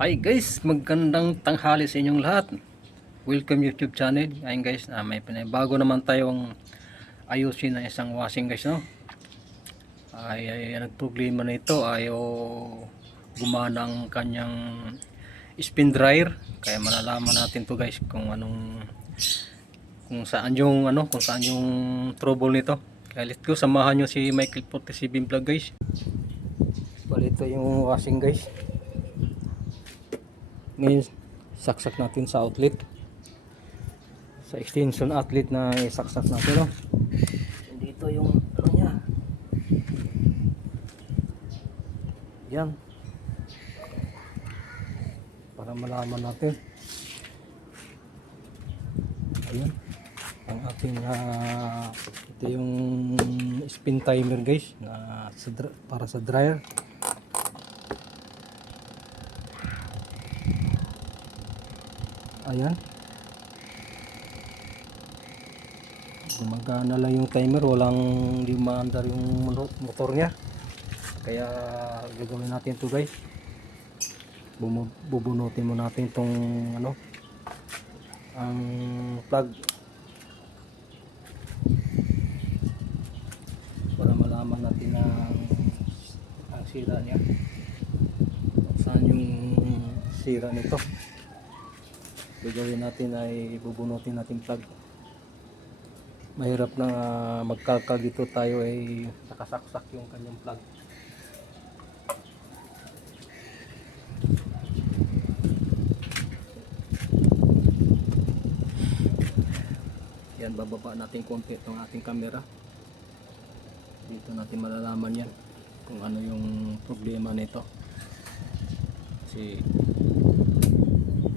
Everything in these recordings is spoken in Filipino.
Hi guys, magandang tanghali sa inyong lahat. Welcome YouTube channel. Ayun guys, may bago naman tayong ayusin na isang washing guys, no. Nagproblema na ito, ayaw gumana ang kanyang spin dryer. Kaya malalaman natin to guys kung saan yung trouble nito. Kaya let's go, samahan nyo si Michael 47 Vlog guys. Bali, ito yung washing guys. Ngayon saksak natin sa outlet, sa extension outlet na isaksak natin, no? Dito yung ano niya, yan, para malaman natin. Ayun ang ating ito yung spin timer guys na para sa dryer. Ayan, gumagana lang yung timer, hindi maandar yung motor niya. Kaya gagawin natin to guys, bubunutin mo natin itong ang plug para malaman natin ang sira niya, saan yung sira nito. Gagawin natin ay bubunutin natin plug. Mahirap na magkalkal dito, tayo ay nakasaksak yung kanyang plug. Yan, bababa natin konti itong ating camera. Dito natin malalaman yan kung ano yung problema nito, kasi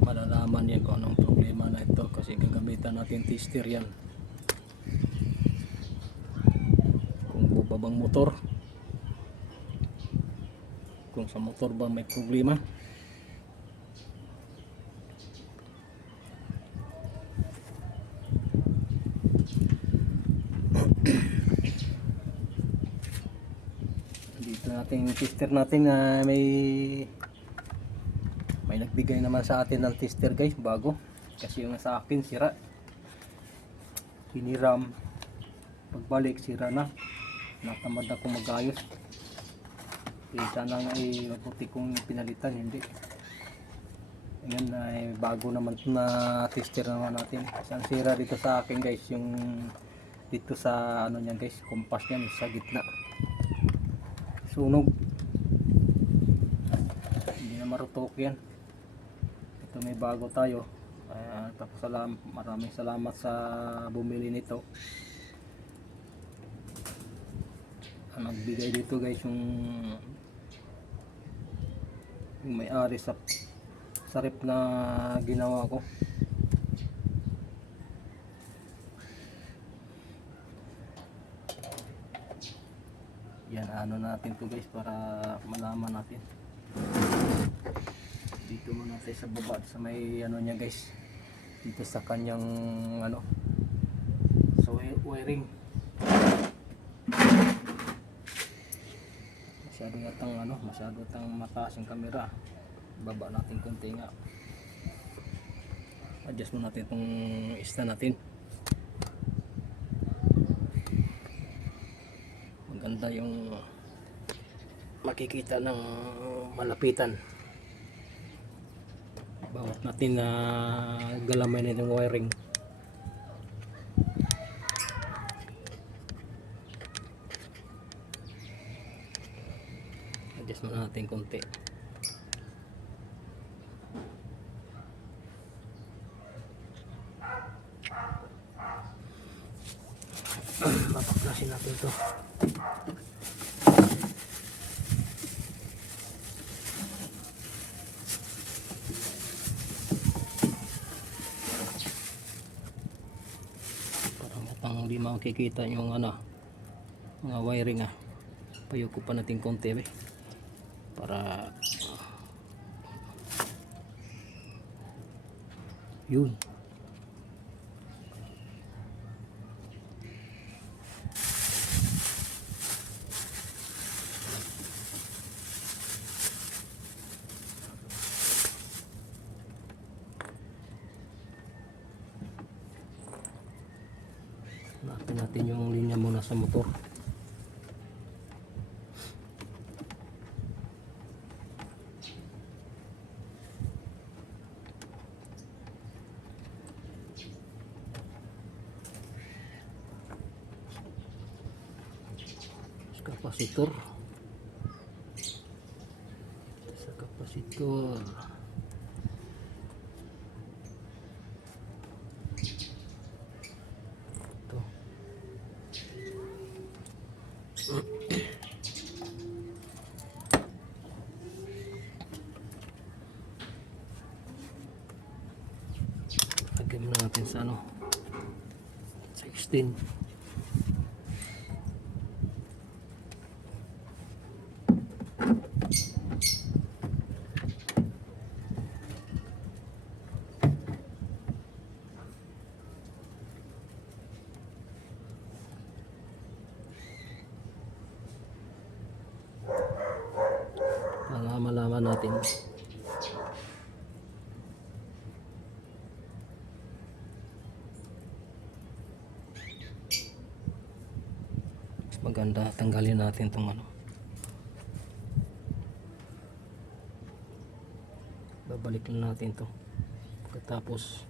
malalaman yan kung anong problema na ito, kasi gagamitan natin tester yan. Kung bubabang motor, kung sa motor ba may problema. Dito natin tester natin na may nagbigay naman sa atin ng tester guys, bago, kasi yung sa akin sira, hiniram, pagbalik sira na, natamad ako mag-ayos. Sana nga mabuti kong pinalitan, hindi. Ngayon ay bago naman na tester naman natin. Ang sira dito sa akin guys, yung dito sa ano niyan guys, kompas niyan sa gitna, sunog, hindi na marutok yan. Ito may bago tayo. Tapos maraming salamat sa bumili nito. Ang nagbigay dito guys, yung may-ari sa rep na ginawa ko. Yan, ano natin to guys, para malaman natin. Dito muna tayo sa baba, sa may ano niya guys, dito sa kanyang so wiring. Masyado tang mataas yung camera. Baba natin konti nga, adjust mo natin itong stand natin. Maganda yung makikita ng malapitan bawat natin na galamay na itong wiring. Adjust mo natin konti. Papaklasin natin ito. Parang hindi makikita yung mga wiring. Payuko pa natin konti para yun. Hanapin natin yung linya muna sa motor. Kapasitor sa kapasitor. Ito. Lagyan natin sa 16. Para malaman natin maganda. Tanggalin natin itong babalik lang natin to pagkatapos.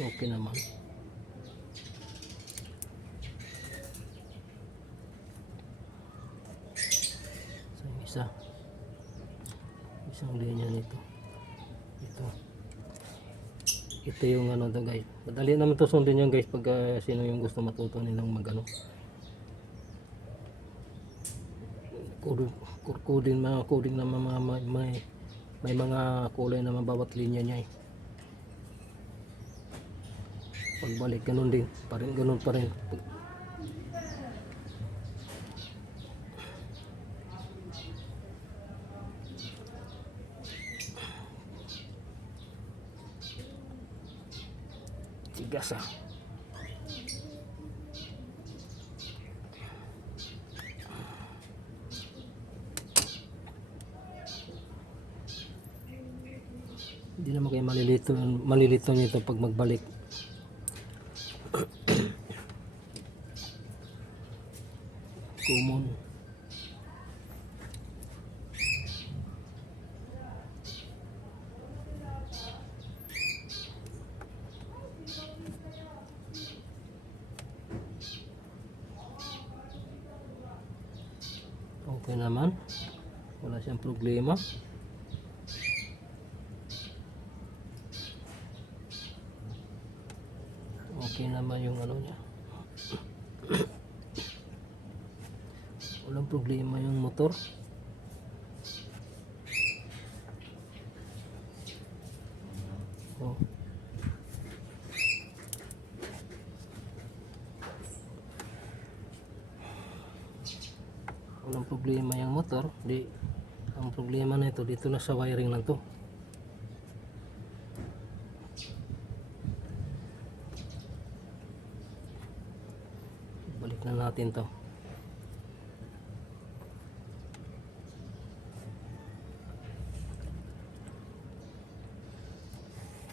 Okay naman. So isang linya nito. Ito yung to guys. Madali naman to sundin yan guys pag sino yung gusto matuto nilang magano. Coding na may mga kulay naman bawat linya niya eh. Pagbalik ganun din, ganun pa rin. Tigas Hindi naman kayo malilito nito pag magbalik. Common. Okay naman. Wala siyang problema. Okay naman yung niya. Walang problema yung motor. Oh. Walang problema yung motor. Ang problema na ito dito na sa wiring lang to. Balik na natin to.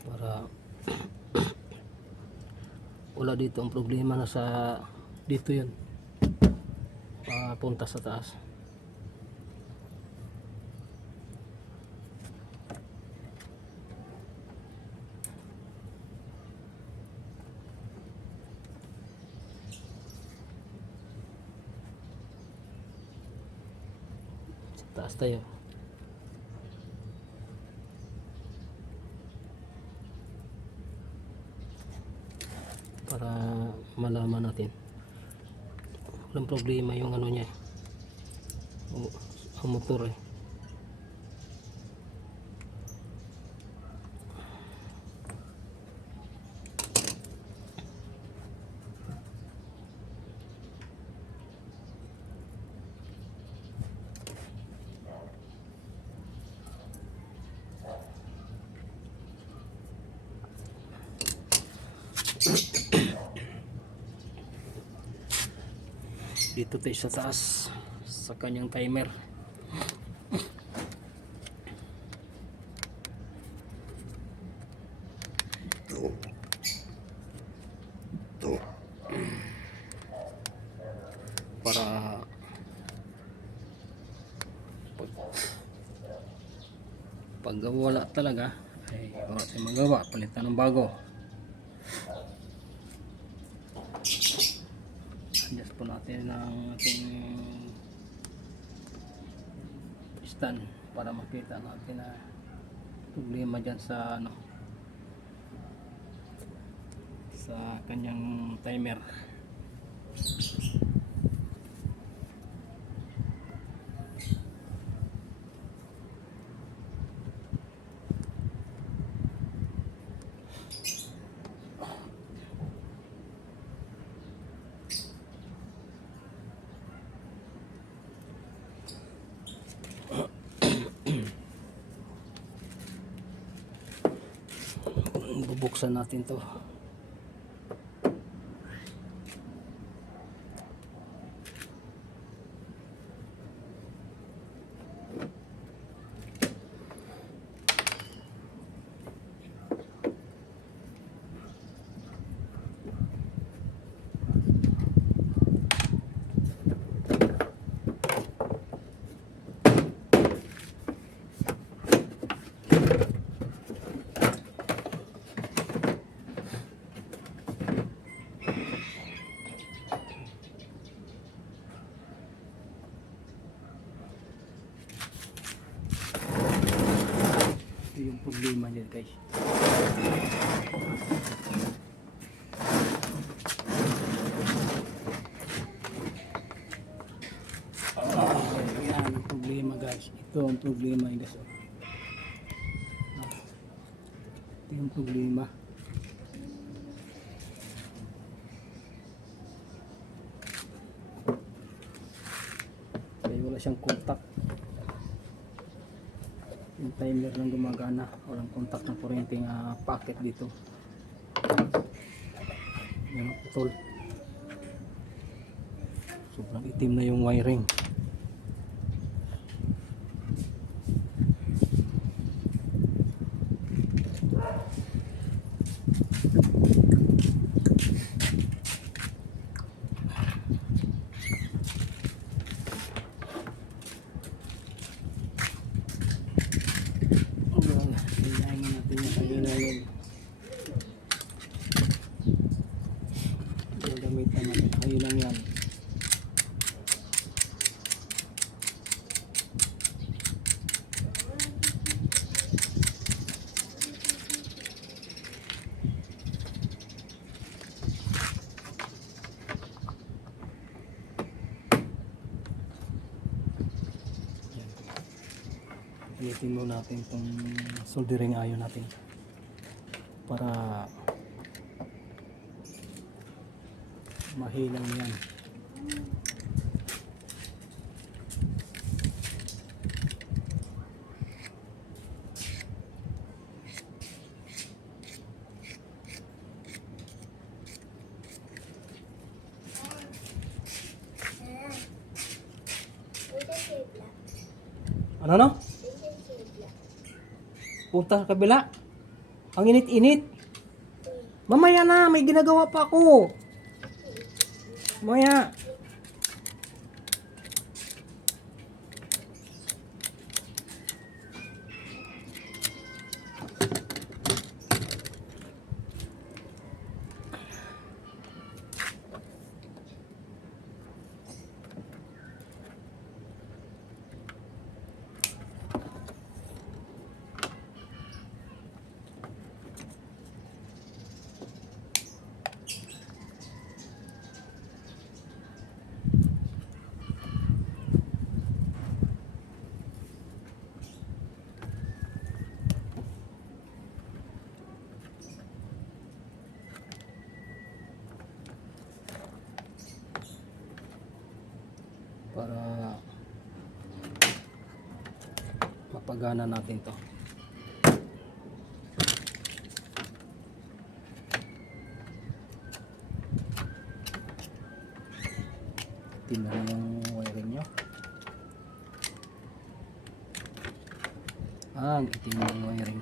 Para wala dito ang problema na sa dito yun papunta sa taas. Sa taas tayo. Para malaman natin. Walang problema yung niya. Ang motor eh. Dito tayo sa taas sa kanyang timer. Para pag wala talaga ay wala tayong magawa, palitan ng bago. Adjust po natin ang ating stand para makita natin na problema dyan sa ano, sa kanyang timer. Bubuksan natin to. Ito yung problema niya guys. Yan ang problema guys. Ito ang problema guys. Ito yung problema. Kaya wala siyang contact. Yung timer lang gumagana, walang contact ng kuryente nga packet dito. Yung putol. Sobrang itim na yung wiring. Gamitan natin. Ayun lang yan. Ulitin mo natin itong soldering iron natin para mahilang yan. Ano no? Punta sa kabila. Ang init-init. Mamaya na, may ginagawa pa ako. Mamaya. Para mapagana natin to. Itim na yung wiring nyo. Itim na yung wiring.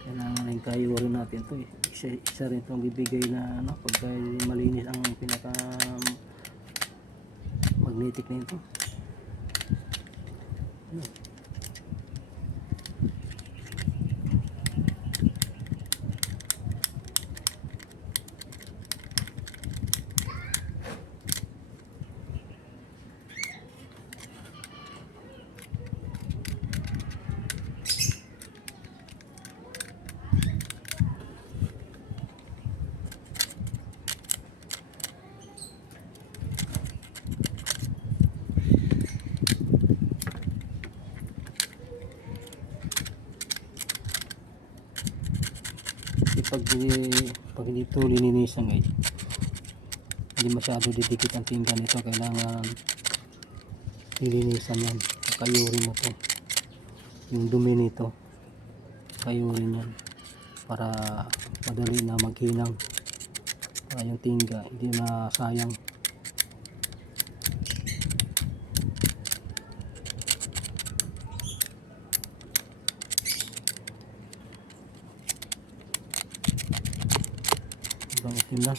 Kailangan rin kayo rin natin to eh. Isa rin itong bibigay na ano, pagka malinis ang pinaka magnetic na ito. Pag hindi ito lininisan guys, hindi masyado didikit ang tingga nito. Kailangan lilinisan yan. Kayurin mo to, yung dumi nito kayurin yan para madali na maghinang, para yung tingga hindi na sayang. Itim na.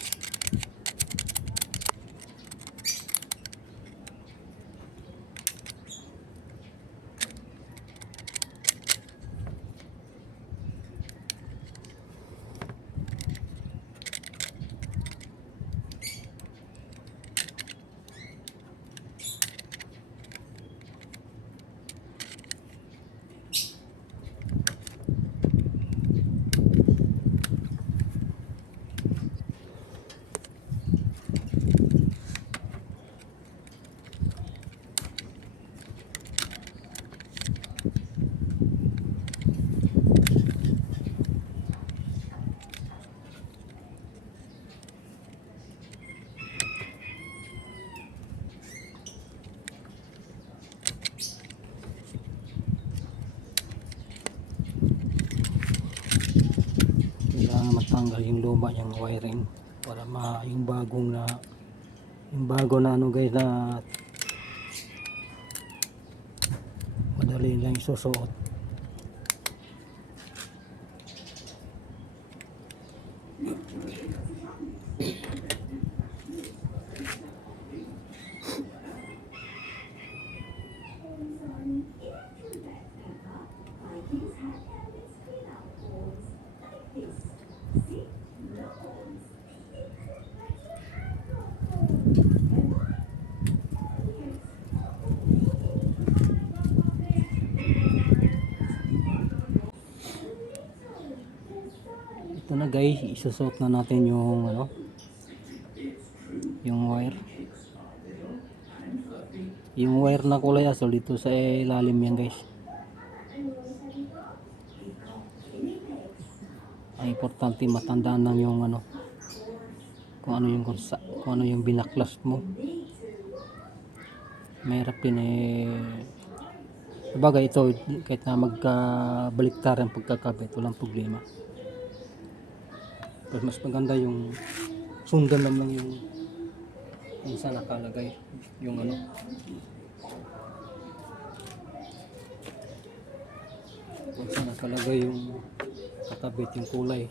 Matanggal yung luma niyang wiring para yung bago na ano guys, na madali lang isusuot. Ito na guys, isusot na natin yung ano, yung wire na kulay asul dito sa ilalim yan guys. Ang importante matandaan lang yung ano, kung ano yung binaklas mo. Mahirap din sabagay ito kahit na magkabaliktaran pagkakabit, walang problema. Pero mas maganda yung sundan lang yung kung saan nakalagay yung ano, kung saan nakalagay yung kakabit yung kulay.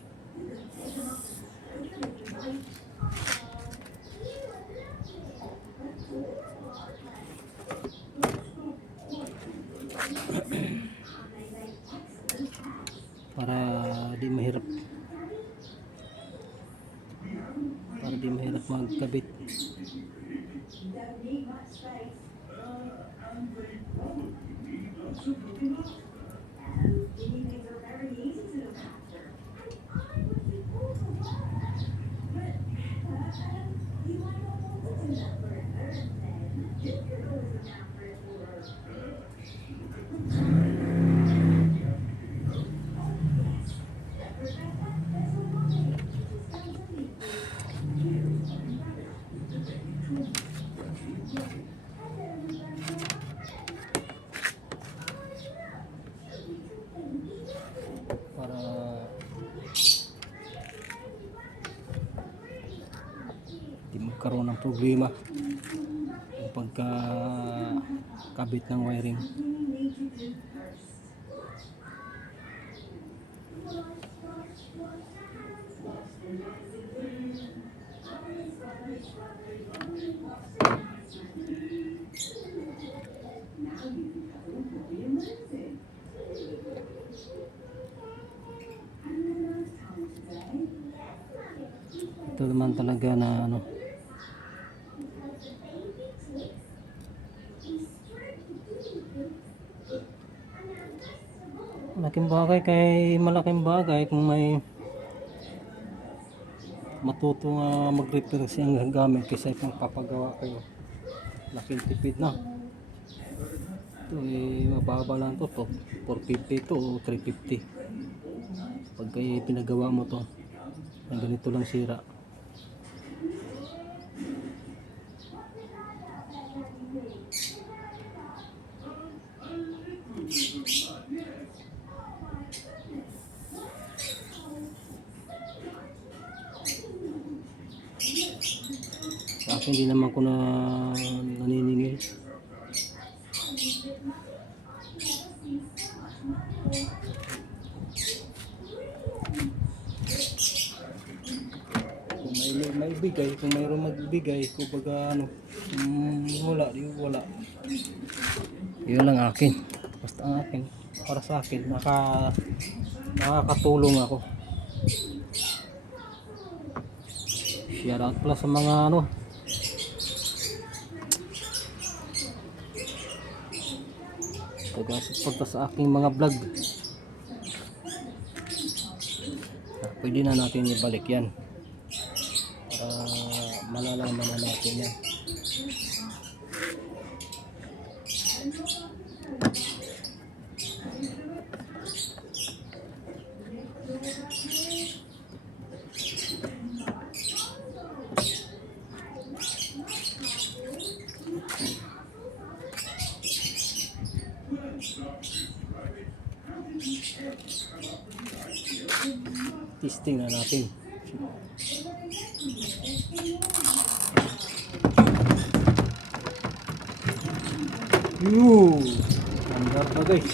Para di mahirap magkabit. nagkaroon ng problema yung pagka kabit ng wiring. Ito naman talaga na ano, malaking bagay kung may matuto nga mag-repair siyang gamit kaysa kung papagawa kayo. Laking tipid na. Ito mababa lang to, 450 to o 350 pag kayo pinagawa mo to ang ganito lang sira. Sa akin hindi naman ko na naniningil. Kung may bigay, kung mayroong magbigay, kumbaga ano, wala, di wala. Yun lang akin. Basta ang akin, para sa akin, nakakatulong ako. Shout out pala sa mga ano, taga-suporta sa aking mga vlog. Pwede na natin ibalik yan para malalaman na natin yan. Testing na natin. Andar pa guys.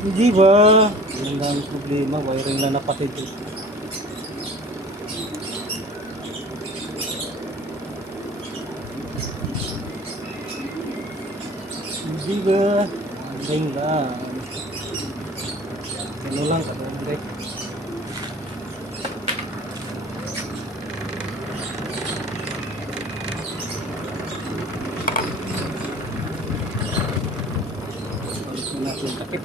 Hindi ba? Yan ang problema, wiring na napatid. Hindi ba? Wiring lang. Ano lang katulad guys. Natin takip.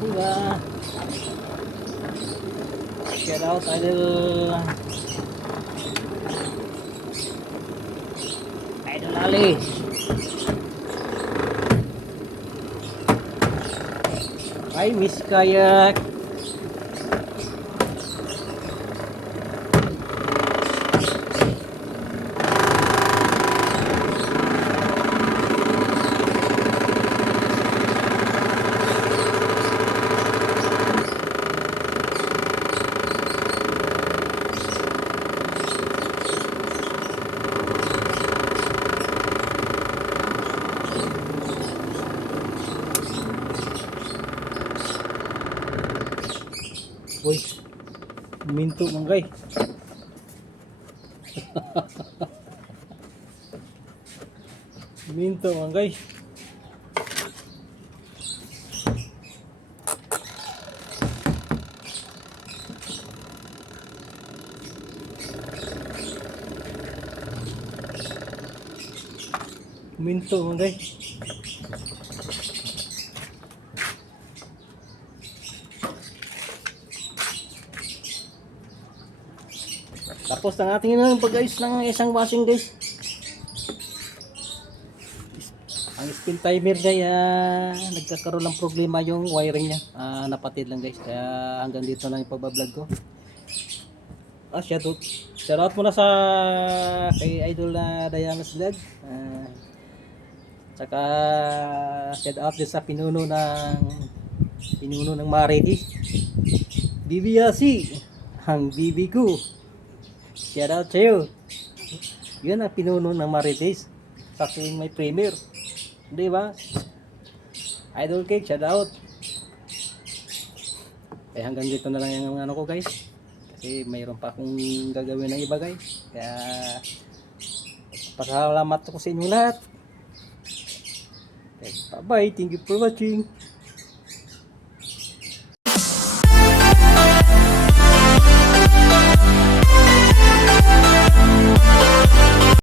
Diba? Shout out Idol Ali. Hi Miss Kayak. Uy, minto manggay. Minto manggay. Minto manggay. Tapos ang ating pag-ayos ng isang washing guys. Ang spin timer niya nagkakaroon ng problema yung wiring niya. Napatid lang guys. Kaya hanggang dito lang yung pagbablog ko. Shout out muna sa kay Idol na Diana's Vlog. Tsaka shout out din sa pinuno ng Pinuno ng Marites. Bibi Yasi, ang bibi ko. Shout out sa'yo. Yun ang pinuno ng Marites. Sa tuwing may premier. Di ba? Idol Cake, shout out. Kaya hanggang dito na lang yung ano ko guys. Kasi mayroon pa akong gagawin ng iba guys. Kaya pasalamat ko sa inyo lahat. Okay, bye bye. Thank you for watching.